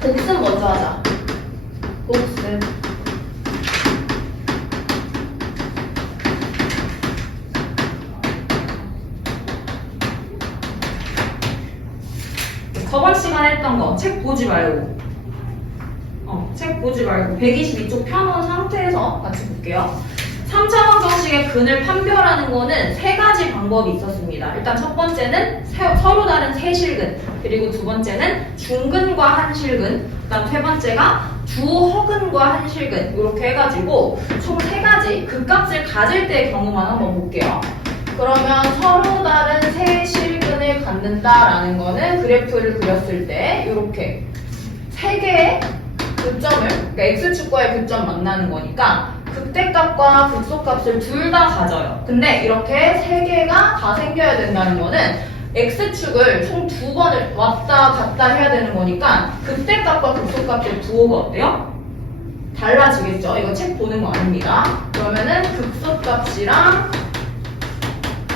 곱셈 먼저 하자. 곱셈. 저번 시간에 했던 거 책 보지 말고 책 보지 말고 122쪽 펴놓은 상태에서 같이 볼게요. 3차 방정식의 근을 판별하는 거는 세 가지 방법이 있었습니다. 일단 첫 번째는 서로 다른 세실근, 그리고 두 번째는 중근과 한실근, 그다음 세 번째가 두 허근과 한실근, 이렇게 해가지고 총 세 가지 극값을 가질 때의 경우만 한번 볼게요. 그러면 서로 다른 세실근을 갖는다라는 거는 그래프를 그렸을 때 이렇게 세 개의 교점을, 그러니까 x축과의 교점 만나는 거니까 극대값과 극소값을 둘 다 가져요. 근데 이렇게 세 개가 다 생겨야 된다는 거는 x축을 총 두 번을 왔다 갔다 해야 되는 거니까 극대값과 극소값의 부호가 어때요? 달라지겠죠? 이거 책 보는 거 아닙니다. 그러면은 극소값이랑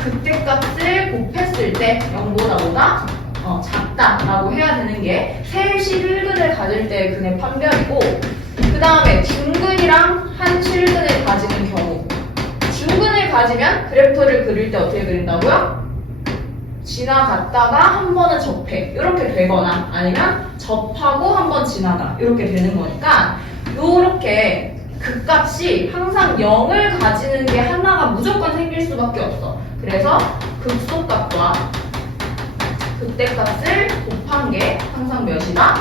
극대값을 곱했을 때 0보다 작다라고 해야 되는 게 세실근을 가질 때의 근의 판별이고, 그 다음에 중근이랑 한실근을 가지는 경우, 중근을 가지면 그래프를 그릴 때 어떻게 그린다고요? 지나갔다가 한 번은 접해 이렇게 되거나 아니면 접하고 한 번 지나가 이렇게 되는 거니까 요렇게 극값이 항상 0을 가지는 게 하나가 무조건 생길 수밖에 없어. 그래서 극소값과 극대값을 곱한 게 항상 몇이다?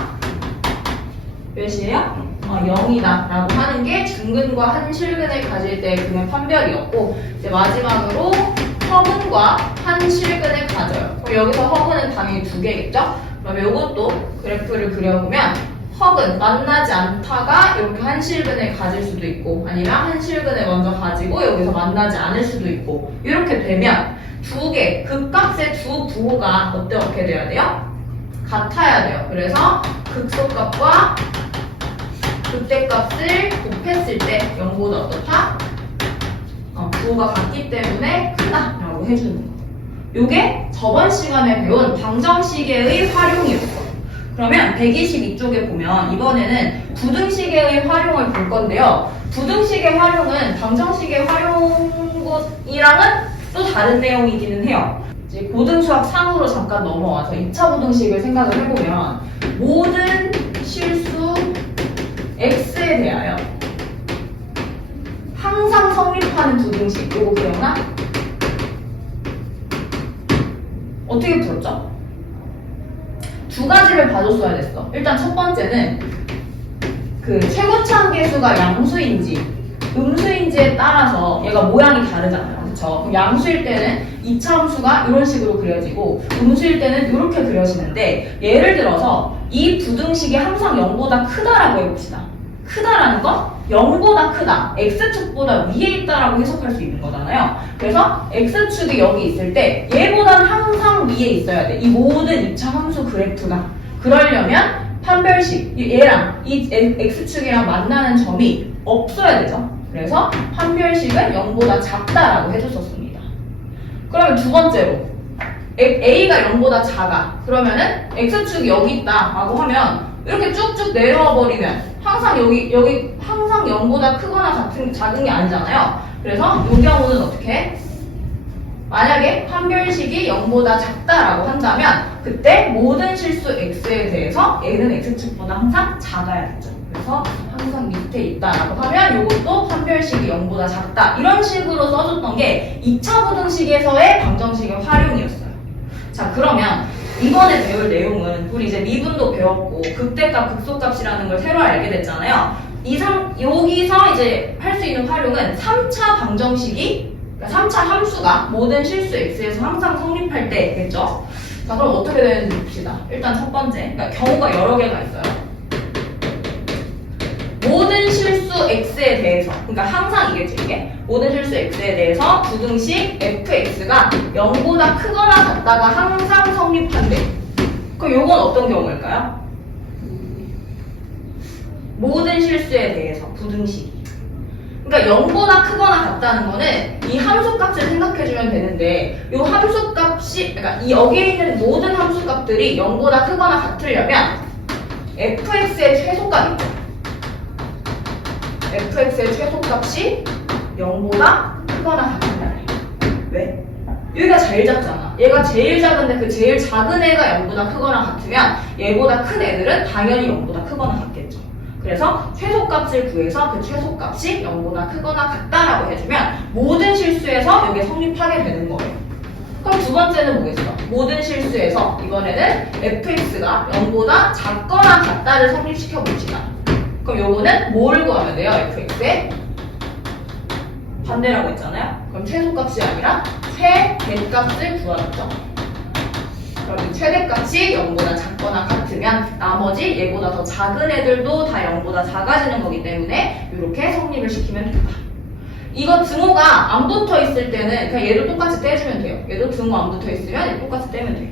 몇이에요? 0이다 라고 하는 게 중근과 한실근을 가질 때의 근의 판별이었고, 이제 마지막으로 허근과 한실근을 가져요. 그럼 여기서 허근은 당연히 두 개겠죠? 그러면 이것도 그래프를 그려보면 허근, 만나지 않다가 이렇게 한실근을 가질 수도 있고, 아니면 한실근을 먼저 가지고 여기서 만나지 않을 수도 있고, 이렇게 되면 두 개, 극값의 두 부호가 어떻게 돼야 돼요? 같아야 돼요. 그래서 극소값과 극대값을 곱했을 때 0보다 어떻다? 부호가 같기 때문에 크다라고 해주는 거. 요게 저번 시간에 배운 방정식의 활용이었어. 그러면 122쪽에 보면 이번에는 부등식의 활용을 볼 건데요. 부등식의 활용은 방정식의 활용이랑은 또 다른 내용이기는 해요. 이제 고등수학 3으로 잠깐 넘어와서 2차 부등식을 생각을 해보면 모든 실수 x에 대하여 항상 성립하는 부등식, 요거 기억나? 어떻게 풀었죠? 두 가지를 봐줬어야 됐어. 일단 첫 번째는 그 최고차함계수가 양수인지 음수인지에 따라서 얘가 모양이 다르잖아요. 그쵸? 그럼 양수일 때는 이차함수가 이런 식으로 그려지고 음수일 때는 이렇게 그려지는데, 예를 들어서 이 부등식이 항상 0보다 크다라고 해봅시다. 크다라는 건 0보다 크다, x축보다 위에 있다라고 해석할 수 있는 거잖아요. 그래서 x축이 여기 있을 때 얘보단 항상 위에 있어야 돼. 이 모든 2차 함수 그래프가. 그러려면 판별식, 얘랑 이 x축이랑 만나는 점이 없어야 되죠. 그래서 판별식은 0보다 작다라고 해줬었습니다. 그러면 두 번째로 a가 0보다 작아. 그러면은 x축이 여기 있다라고 하면 이렇게 쭉쭉 내려와 버리면 항상 여기 항상 0보다 크거나 작은 게 아니잖아요. 그래서 이 경우는 어떻게 해? 만약에 판별식이 0보다 작다라고 한다면 그때 모든 실수 x에 대해서 얘는 x축보다 항상 작아야겠죠. 그래서 항상 밑에 있다라고 하면 이것도 판별식이 0보다 작다, 이런 식으로 써줬던 게 2차 부등식에서의 방정식의 활용이었어요. 자, 그러면 이번에 배울 내용은 우리 이제 미분도 배웠고 극대값, 극소값이라는 걸 새로 알게 됐잖아요. 여기서 이제 할 수 있는 활용은 3차 방정식이, 그러니까 3차 함수가 모든 실수 x에서 항상 성립할 때겠죠. 자, 그럼 어떻게 되는지 봅시다. 일단 첫 번째, 그러니까 경우가 여러 개가 있어요. 모든 실수 x에 대해서, 그러니까 항상이겠지 이게. 모든 실수 x에 대해서 부등식 fx가 0보다 크거나 같다가 항상 성립한대. 그럼 요건 어떤 경우일까요? 모든 실수에 대해서 부등식이. 그러니까 0보다 크거나 같다는 거는 이 함수값을 생각해주면 되는데, 이 함수값이, 그러니까 이 여기에 있는 모든 함수값들이 0보다 크거나 같으려면 fx의 최소값이죠. fx의 최소값이 0보다 크거나 같은다. 왜? 여기가 제일 작잖아. 얘가 제일 작은데 그 제일 작은 애가 0보다 크거나 같으면 얘보다 큰 애들은 당연히 0보다 크거나 같겠죠. 그래서 최소값을 구해서 그 최소값이 0보다 크거나 같다라고 해주면 모든 실수에서 여기에 성립하게 되는 거예요. 그럼 두 번째는 뭐겠어? 모든 실수에서 이번에는 fx가 0보다 작거나 같다를 성립시켜 봅시다. 그럼 요거는 뭐를 구하면 돼요? fx의 반대라고 했잖아요. 그럼 최소값이 아니라 최대값을 구하겠죠. 그럼 이 최대값이 0보다 작거나 같으면 나머지 얘보다 더 작은 애들도 다 0보다 작아지는 거기 때문에 이렇게 성립을 시키면 된다. 이거 등호가 안 붙어 있을 때는 그냥 얘도 똑같이 떼주면 돼요. 얘도 등호 안 붙어 있으면 얘 똑같이 떼면 돼요.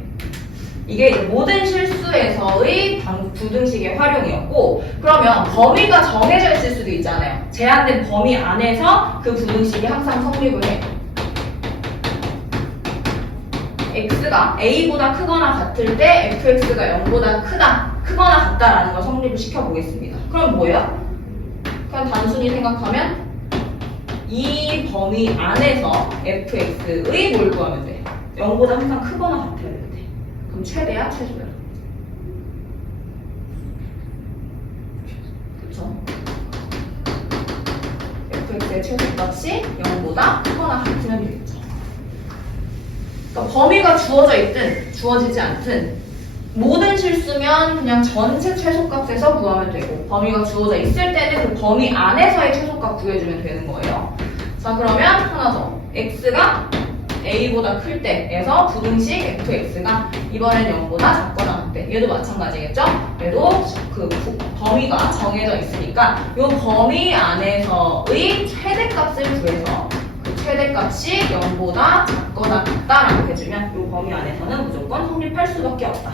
이게 이제 모든 실수에서의 부등식의 활용이었고, 그러면 범위가 정해져 있을 수도 있잖아요. 제한된 범위 안에서 그 부등식이 항상 성립을 해. x가 a보다 크거나 같을 때 fx가 0보다 크거나 같다라는 걸 성립을 시켜보겠습니다. 그럼 뭐예요? 그냥 단순히 생각하면 이 범위 안에서 fx의 뭘 구하면 돼? 0보다 항상 크거나 같아야 되는데. 그럼 최대야, 최소야? 그쵸? fx의 최소값이 0보다 크거나 같으면 되겠죠. 그러니까 범위가 주어져 있든 주어지지 않든 모든 실수면 그냥 전체 최소값에서 구하면 되고, 범위가 주어져 있을 때는 그 범위 안에서의 최소값 구해주면 되는 거예요. 자, 그러면 하나 더. x가 a보다 클 때에서 부등식 fx가 이번엔 0보다 작거나 같대. 얘도 마찬가지겠죠? 얘도 그 범위가 정해져 있으니까 이 범위 안에서의 최대값을 구해서 그 최대값이 0보다 작거나 같다라고 해주면 이 범위 안에서는 무조건 성립할 수밖에 없다.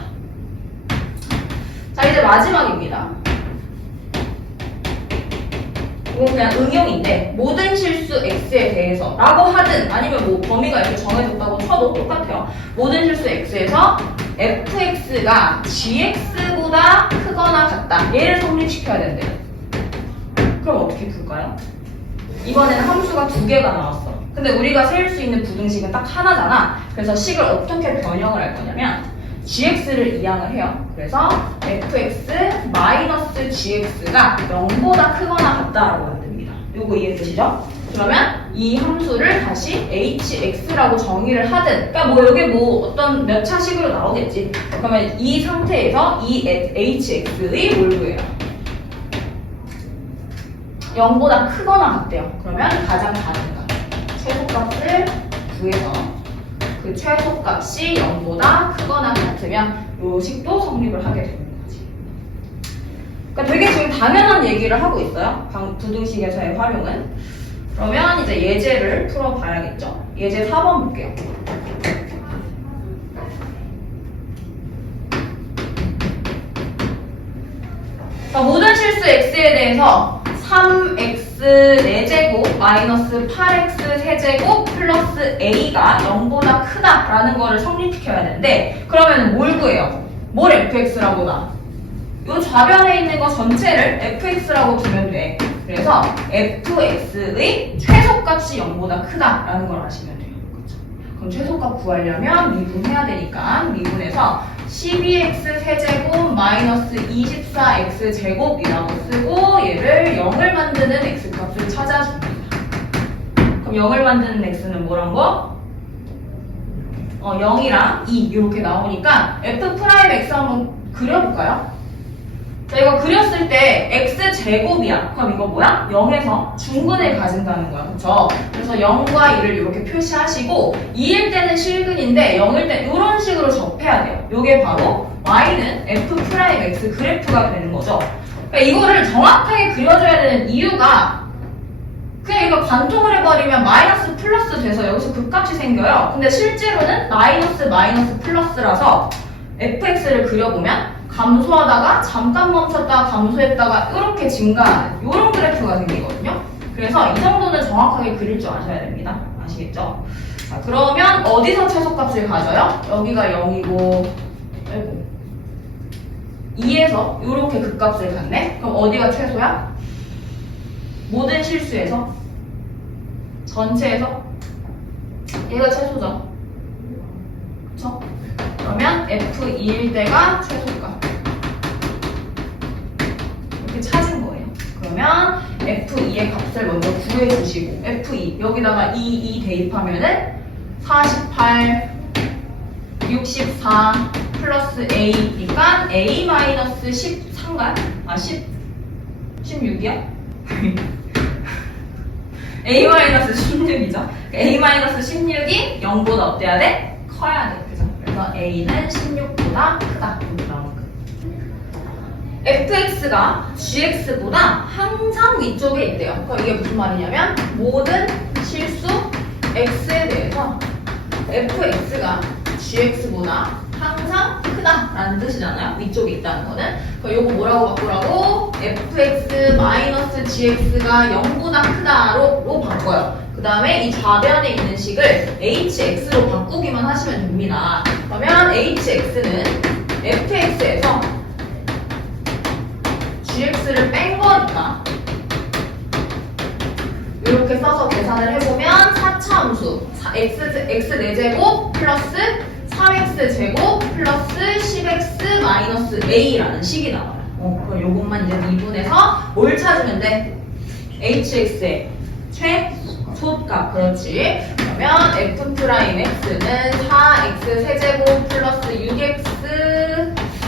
자, 이제 마지막입니다. 이건 그냥 응용인데 모든 실수 x에 대해서 라고 하든 아니면 뭐 범위가 이렇게 정해졌다고 쳐도 똑같아요. 모든 실수 x에서 fx가 gx보다 크거나 같다. 얘를 성립시켜야 된대요. 그럼 어떻게 풀까요? 이번에는 함수가 두 개가 나왔어. 근데 우리가 세울 수 있는 부등식은 딱 하나잖아. 그래서 식을 어떻게 변형을 할 거냐면 gx를 이항을 해요. 그래서 fx-gx가 0보다 크거나 같다라고 만듭니다. 요거 이해되시죠? 그러면 이 함수를 다시 hx라고 정의를 하든, 그러니까 뭐 여기 뭐 어떤 몇 차식으로 나오겠지. 그러면 이 상태에서 이 hx의 뭘 구해요? 0보다 크거나 같대요. 그러면 가장 다른 값 최소값을 구해서 그 최소값이 0보다 크거나 같으면 요 식도 성립을 하게 되는 거지. 그러니까 되게 지금 당연한 얘기를 하고 있어요. 부등식에서의 활용은. 그러면 이제 예제를 풀어봐야겠죠. 예제 4번 볼게요. 자, 모든 실수 x에 대해서 3x 4제곱 마이너스 8x 세제곱 플러스 a가 0보다 크다라는 거를 성립시켜야 되는데, 그러면 뭘 구해요? 뭘 fx라고 놔? 이 좌변에 있는 거 전체를 fx라고 두면 돼. 그래서 fx의 최소값이 0보다 크다라는 걸 아시면 돼요. 그렇죠? 그럼 최소값 구하려면 미분해야 되니까 미분해서 12x 세제곱 마이너스 24x 제곱이라고 쓰고 얘를 0을 만드는 x값을 찾아줍니다. 그럼 0을 만드는 x는 뭐란 거? 0이랑 2 이렇게 나오니까 f'x 한번 그려볼까요? 자, 이거 그렸을 때 x제곱이야. 그럼 이거 뭐야? 0에서 중근을 가진다는 거야. 그쵸? 그래서 0과 2를 이렇게 표시하시고 2일 때는 실근인데 0일 때 이런 식으로 접해야 돼요. 이게 바로 y는 f'x 그래프가 되는 거죠. 그러니까 이거를 정확하게 그려줘야 되는 이유가 그냥 이거 관통을 해버리면 마이너스 플러스 돼서 여기서 극값이 생겨요. 근데 실제로는 마이너스 플러스라서 fx를 그려보면 감소하다가 잠깐 멈췄다가 감소했다가 이렇게 증가하는 이런 그래프가 생기거든요. 그래서 이 정도는 정확하게 그릴 줄 아셔야 됩니다. 아시겠죠? 자, 그러면 어디서 최소값을 가져요? 여기가 0이고 2에서 이렇게 극값을 갖네? 그럼 어디가 최소야? 모든 실수에서? 전체에서? 얘가 최소죠. 그쵸? 그러면 F2일 때가 최소값. 이렇게 찾은 거예요. 그러면 F2의 값을 먼저 구해주시고 F2 여기다가 2 대입하면은 48, 64 플러스 A니까 A-13가? 16이야? A-16이죠. A-16이 0보다 어때야 돼? 커야 돼. 그죠? 그래서 A는 16보다 크다. 이렇게 나오는 거예요. fx가 gx보다 항상 위쪽에 있대요. 그럼 이게 무슨 말이냐면 모든 실수 x에 대해서 fx가 gx보다 항상 크다라는 뜻이잖아요. 위쪽에 있다는 거는. 그럼 이거 뭐라고 바꾸라고? fx-gx가 0보다 크다로 바꿔요. 그 다음에 이 좌변에 있는 식을 hx로 바꾸기만 하시면 됩니다. 그러면 hx는 fx에서 gx를 뺀 거니까 이렇게 써서 계산을 해보면 4차 함수 x 4제곱 플러스 3x제곱 플러스 10x 마이너스 a라는 식이 나와요. 그럼 요것만 이제 미분해서 뭘 찾으면 돼? hx의 최소값. 그렇지. 그러면 f'x는 4x 세제곱 플러스 6x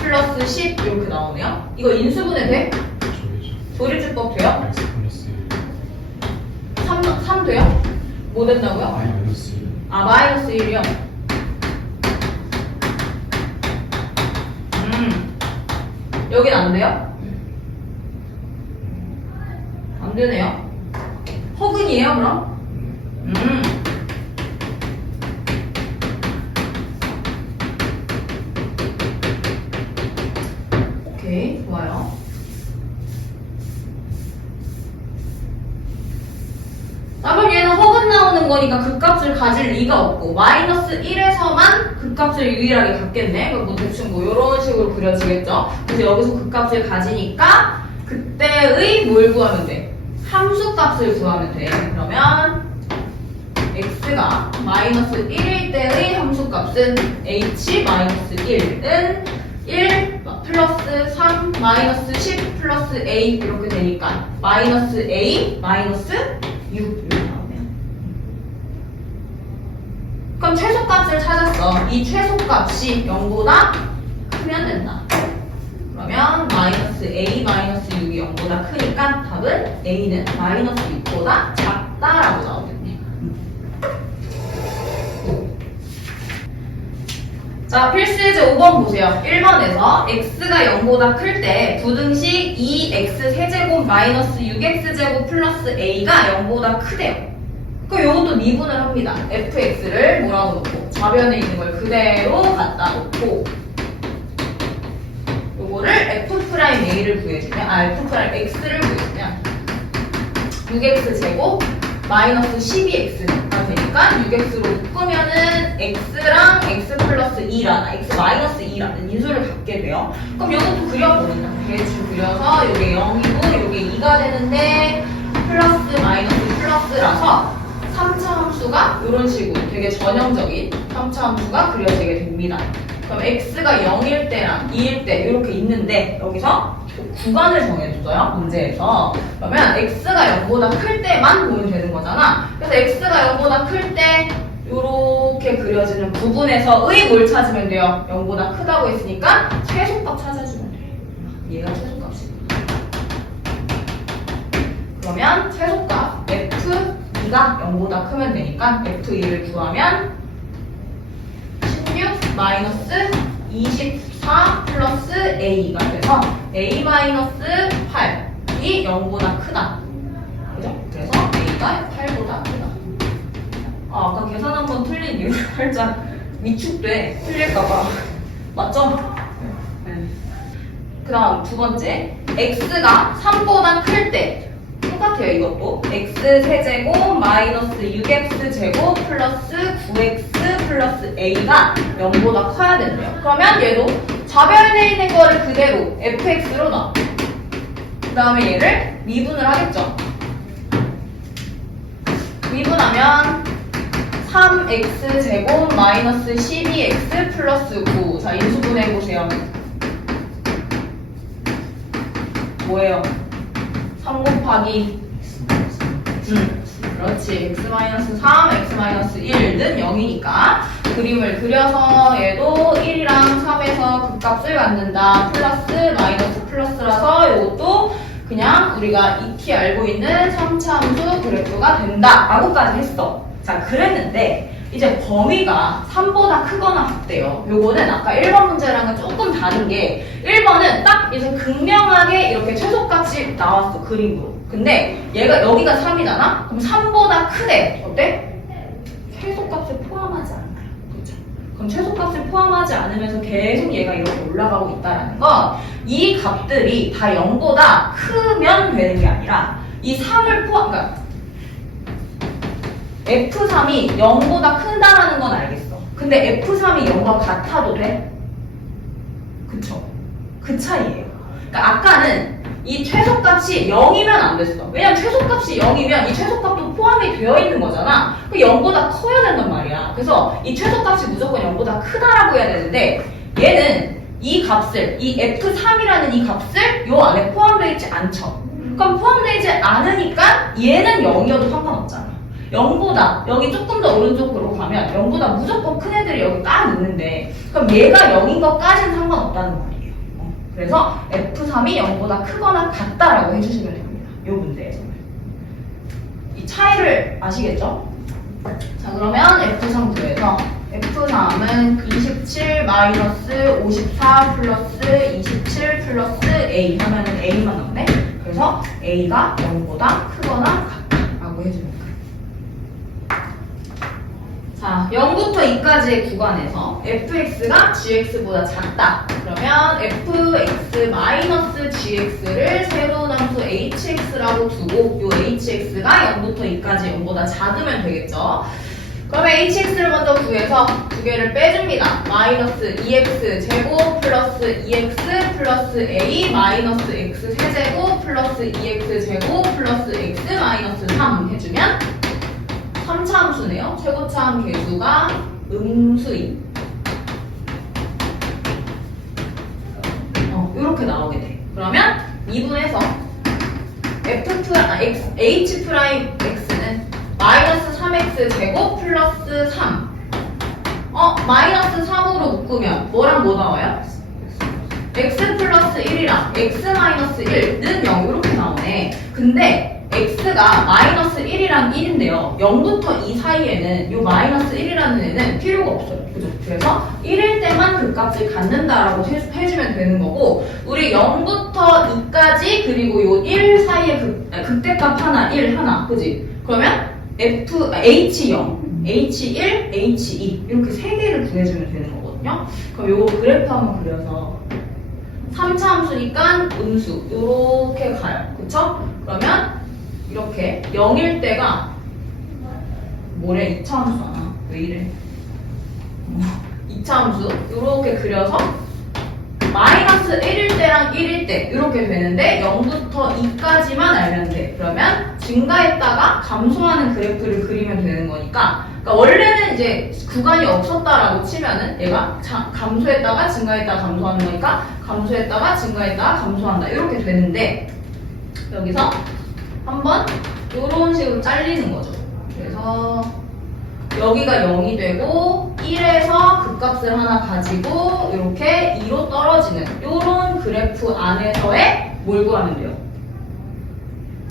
플러스 10 이렇게 나오네요. 이거 인수분해 돼? 조리주법 돼요? 3 돼요? 뭐 된다고요? 마이너스 1이요? 여긴 안 돼요? 안 되네요. 허근이에요, 그럼? 오케이, 좋아요. 그러면 얘는 허근 나오는 거니까 극값을 가질 리가 없고 마이너스 1에서만 극값을 유일하게 갖겠네. 그럼 뭐 대충 뭐 이런 식으로 그려지겠죠. 그래서 여기서 극값을 가지니까 그때의 뭘 구하면 돼? 함수값을 구하면 돼. 그러면 x가 마이너스 1일 때의 함수값은 h 마이너스 1은 1 플러스 3 마이너스 10 플러스 a 이렇게 되니까 마이너스 a 마이너스 6 이렇게 나오네요. 그럼 최소값을 찾았어. 이 최소값이 0보다 크면 된다. 그러면 마이너스 a 마이너스 6이 0보다 크니까 답은 a는 마이너스 6보다 작다라고 나오겠네. 자, 필수예제 5번 보세요. 1번에서 x가 0보다 클 때 부등식 2x 세제곱 마이너스 6x제곱 플러스 a가 0보다 크대요. 그럼 이것도 미분을 합니다. fx를 뭐라고 놓고 좌변에 있는 걸 그대로 갖다 놓고 요거를 f'a를 구해주면 f'x를 구해주면 6x제곱 마이너스 12x가 되니까 6x로 묶으면은 x랑 x 플러스 2라는 x 마이너스 2라는 인수를 갖게 돼요. 그럼 이것도 그려버린다. 대충 그려서 이게 0이고 이게 2가 되는데 플러스 마이너스 플러스라서 3차 함수가 이런 식으로 되게 전형적인 3차 함수가 그려지게 됩니다. 그럼 x가 0일 때랑 2일 때 이렇게 있는데 여기서 구간을 정해줬어요. 문제에서. 그러면 x가 0보다 클 때만 보면 되는 거잖아. 그래서 x가 0보다 클 때 이렇게 그려지는 부분에서의 뭘 찾으면 돼요? 0보다 크다고 했으니까 최소값 찾아주면 돼요. 얘가 최소값입니다. 그러면 최소값 f2가 0보다 크면 되니까 f2를 구하면 16 마이너스 24 플러스 a가 돼서 a 마이너스 8이 0보다 크다. 그죠? 그래서 a가 8보다 크다. 아까 계산 한번 틀린 이유 살짝 위축돼. 틀릴까봐. 맞죠? 네. 그 다음 두 번째. x가 3보다 클 때 똑같아요. 이것도 x 세제곱 마이너스 6x 제곱 플러스 9x 플러스 a가 0보다 커야 된대요. 그러면 얘도 좌변에 있는 거를 그대로 fx로 놔. 그 다음에 얘를 미분을 하겠죠. 미분하면 3x제곱 마이너스 12x 플러스 9. 자, 인수분해해보세요. 뭐예요? 3 곱하기 그렇지. x-3, x-1는 0이니까 그림을 그려서 얘도 1이랑 3에서 극값을 갖는다. 플러스 마이너스 플러스라서 이것도 그냥 우리가 익히 알고 있는 3차 함수 그래프가 된다 라고까지 했어. 자, 그랬는데 이제 범위가 3보다 크거나 같대요. 요거는 아까 1번 문제랑은 조금 다른 게 1번은 딱 이제 극명하게 이렇게 최소값이 나왔어, 그림으로. 근데 얘가 여기가 3이잖아? 그럼 3보다 크대. 어때? 최소값을 포함하지 않아요. 그렇죠? 그럼 최소값을 포함하지 않으면서 계속 얘가 이렇게 올라가고 있다는 건 이 값들이 다 0보다 크면 되는 게 아니라 이 3을 그러니까 F3이 0보다 크다라는 건 알겠어. 근데 F3이 0과 같아도 돼? 그쵸? 그 차이예요. 그러니까 아까는 이 최소값이 0이면 안 됐어. 왜냐면 최소값이 0이면 이 최소값도 포함이 되어 있는 거잖아. 그 0보다 커야 된단 말이야. 그래서 이 최소값이 무조건 0보다 크다라고 해야 되는데 얘는 이 값을, 이 F3이라는 이 값을 요 안에 포함되어 있지 않죠. 그럼 포함되어 있지 않으니까 얘는 0이어도 상관없잖아. 0보다 여기 조금 더 오른쪽으로 가면 0보다 무조건 큰 애들이 여기 딱 있는데 그럼 얘가 0인 것까지는 상관없다는 말이에요. 그래서 F3이 0보다 크거나 같다라고 해주시면 됩니다. 이 문제에서는. 이 차이를 아시겠죠? 자, 그러면 F3 구해서 F3은 27 마이너스 54 플러스 27 플러스 A 하면은 A만 나오네? 그래서 A가 0보다 크거나 같다라고 해주면 돼요. 자, 0부터 2까지의 구간에서 fx가 gx보다 작다. 그러면 fx-gx를 새로운 함수 hx라고 두고 요 hx가 0부터 2까지 0보다 작으면 되겠죠. 그러면 hx를 먼저 구해서 두 개를 빼줍니다. 마이너스 2x 제곱 플러스 2x 플러스 a 마이너스 x 세제곱 플러스 2x 제곱 플러스 x 마이너스 3 해주면 3차 함수네요. 최고차함 계수가 음수인. 이렇게 나오게 돼. 그러면 2분해서 h'(x'는 마이너스 3x 제곱 플러스 3. 마이너스 3으로 묶으면 뭐랑 뭐 나와요? x 플러스 1이랑 x 마이너스 1는 0 이렇게 나오네. 근데 x가 마이너스 1이랑 1인데요. 0부터 2 사이에는 이 마이너스 1이라는 애는 필요가 없어요. 그죠? 그래서 1일 때만 그 값을 갖는다라고 해주면 되는 거고 우리 0부터 2까지 그리고 요 1 사이에 극대값 하나, 1 하나. 그지? 그러면 H0, H1, H2 이렇게 세 개를 구해주면 되는 거거든요. 그럼 요 그래프 한번 그려서 3차 함수니까 음수 이렇게 가요. 그쵸? 그러면 이렇게 0일 때가 뭐래? 2차 함수잖아. 왜 이래? 2차 함수 이렇게 그려서 마이너스 1일 때랑 1일 때 이렇게 되는데 0부터 2까지만 알면 돼. 그러면 증가했다가 감소하는 그래프를 그리면 되는 거니까 그러니까 원래는 이제 구간이 없었다라고 치면은 얘가 감소했다가 증가했다가 감소하는 거니까 감소했다가 증가했다가 감소한다 이렇게 되는데 여기서 한번 이런 식으로 잘리는 거죠. 그래서 여기가 0이 되고 1에서 극값을 하나 가지고 이렇게 2로 떨어지는 이런 그래프 안에서의 뭘 구하면 돼요?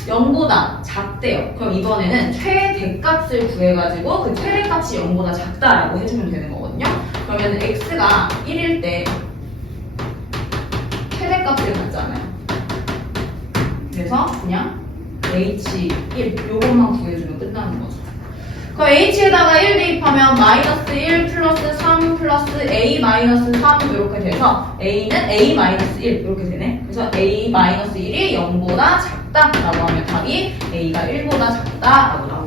0보다 작대요. 그럼 이번에는 최대값을 구해가지고 그 최대값이 0보다 작다라고 해주면 되는 거거든요. 그러면 x가 1일 때 최대값을 갖잖아요. 그래서 그냥 h1 요것만 구해주면 끝나는 거죠. 그럼 h에다가 1 대입하면 마이너스 1 플러스 3 플러스 a 마이너스 3 이렇게 돼서 a는 a 마이너스 1 이렇게 되네. 그래서 a 마이너스 1이 0보다 작다라고 하면 답이 a가 1보다 작다라고 나와요.